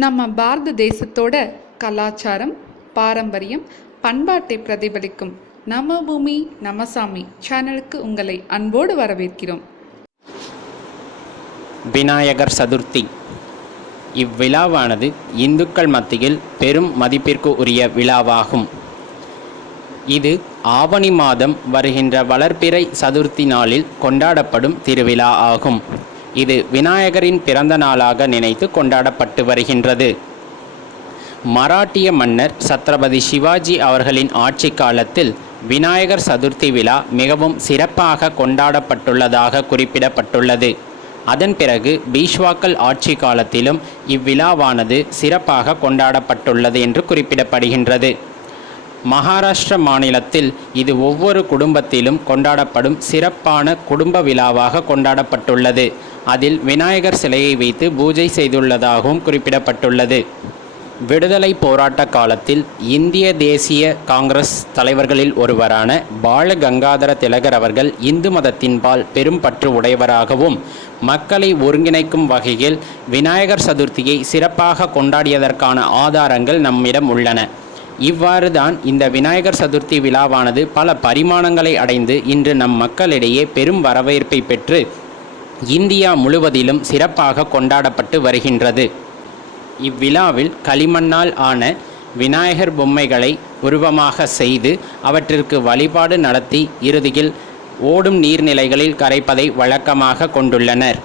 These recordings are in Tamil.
நம்ம பாரத தேசத்தோட கலாச்சாரம், பாரம்பரியம், பண்பாட்டை பிரதிபலிக்கும் நம்ம பூமி நம்ம சாமி சேனலுக்கு உங்களை அன்போடு வரவேற்கிறோம். விநாயகர் சதுர்த்தி இவ்விழாவானது இந்துக்கள் மத்தியில் பெரும் மதிப்பிற்கு உரிய விழாவாகும். இது ஆவணி மாதம் வருகின்ற வளர்பிறை சதுர்த்தி நாளில் கொண்டாடப்படும் திருவிழா ஆகும். இது விநாயகரின் பிறந்த நாளாக நினைத்து கொண்டாடப்பட்டு வருகின்றது. மராட்டிய மன்னர் சத்ரபதி சிவாஜி அவர்களின் ஆட்சி காலத்தில் விநாயகர் சதுர்த்தி விழா மிகவும் சிறப்பாக கொண்டாடப்பட்டுள்ளதாக குறிப்பிடப்பட்டுள்ளது. அதன் பிறகு பீஷ்வாக்கள் ஆட்சி காலத்திலும் இவ்விழாவானது சிறப்பாக கொண்டாடப்பட்டுள்ளது என்று குறிப்பிடப்படுகின்றது. மகாராஷ்டிர மாநிலத்தில் இது ஒவ்வொரு குடும்பத்திலும் கொண்டாடப்படும் சிறப்பான குடும்ப விழாவாக கொண்டாடப்பட்டுள்ளது. அதில் விநாயகர் சிலையை வைத்து பூஜை செய்துள்ளதாகவும் குறிப்பிடப்பட்டுள்ளது. விடுதலை போராட்ட காலத்தில் இந்திய தேசிய காங்கிரஸ் தலைவர்களில் ஒருவரான பால கங்காதர திலகர் அவர்கள் இந்து மதத்தின்பால் பெரும் பற்று உடையவராகவும் மக்களை ஒருங்கிணைக்கும் வகையில் விநாயகர் சதுர்த்தியை சிறப்பாக கொண்டாடியதற்கான ஆதாரங்கள் நம்மிடம் உள்ளன. இவ்வாறு தான் இந்த விநாயகர் சதுர்த்தி விழாவானது பல பரிமாணங்களை அடைந்து இன்று நம் மக்களிடையே பெரும் வரவேற்பை பெற்று இந்தியா முழுவதிலும் சிறப்பாக கொண்டாடப்பட்டு வருகின்றது. இவ்விழாவில் களிமண்ணால் ஆன விநாயகர் பொம்மைகளை உருவமாக செய்து அவற்றிற்கு வழிபாடு நடத்தி இறுதியில் ஓடும் நீர்நிலைகளில் கரைப்பதை வழக்கமாக கொண்டுள்ளனர்.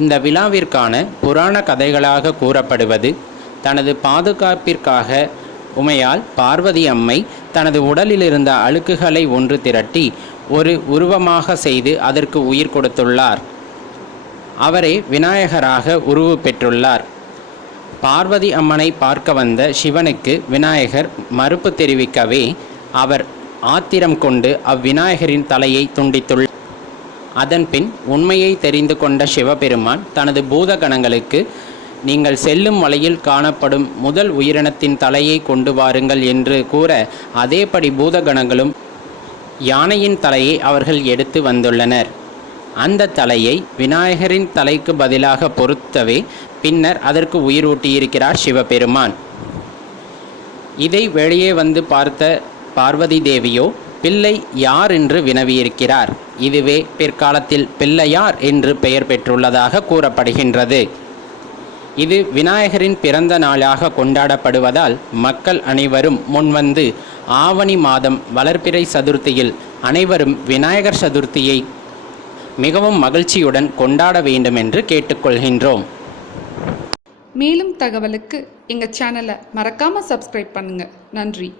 இந்த விழாவிற்கான புராண கதைகளாக கூறப்படுவது, தனது பாதுகாப்பிற்காக உமையால் பார்வதி அம்மை தனது உடலில் இருந்த அழுக்குகளை ஒன்று திரட்டி ஒரு உருவமாக செய்து அதற்கு உயிர் கொடுத்துள்ளார். அவரே விநாயகராக உருவு பெற்றுள்ளார். பார்வதி அம்மனை பார்க்க வந்த சிவனுக்கு விநாயகர் மறுப்பு தெரிவிக்கவே அவர் ஆத்திரம் கொண்டு அவ்விநாயகரின் தலையை துண்டித்துள்ளார். அதன்பின் உண்மையை தெரிந்து கொண்ட சிவபெருமான் தனது பூதகணங்களுக்கு, நீங்கள் செல்லும் வழியில் காணப்படும் முதல் உயிரினத்தின் தலையை கொண்டு வாருங்கள் என்று கூற, அதேபடி பூதகணங்களும் யானையின் தலையை அவர்கள் எடுத்து வந்துள்ளனர். அந்த தலையை விநாயகரின் தலைக்கு பதிலாக பொருத்தவே பின்னர் அதற்கு உயிரூட்டியிருக்கிறார் சிவபெருமான். இதை வெளியே வந்து பார்த்த பார்வதி தேவியோ பிள்ளை யார் என்று வினவியிருக்கிறார். இதுவே பிற்காலத்தில் பிள்ளையார் என்று பெயர் பெற்றுள்ளதாக கூறப்படுகின்றது. இது விநாயகரின் பிறந்த நாளாக கொண்டாடப்படுவதால் மக்கள் அனைவரும் முன்வந்து ஆவணி மாதம் வளர்பிறை சதுர்த்தியில் அனைவரும் விநாயகர் சதுர்த்தியை மிகவும் மகிழ்ச்சியுடன் கொண்டாட வேண்டும் என்று கேட்டுக்கொள்கின்றோம். மேலும் தகவலுக்கு எங்கள் சேனலை மறக்காமல் சப்ஸ்கிரைப் பண்ணுங்கள். நன்றி.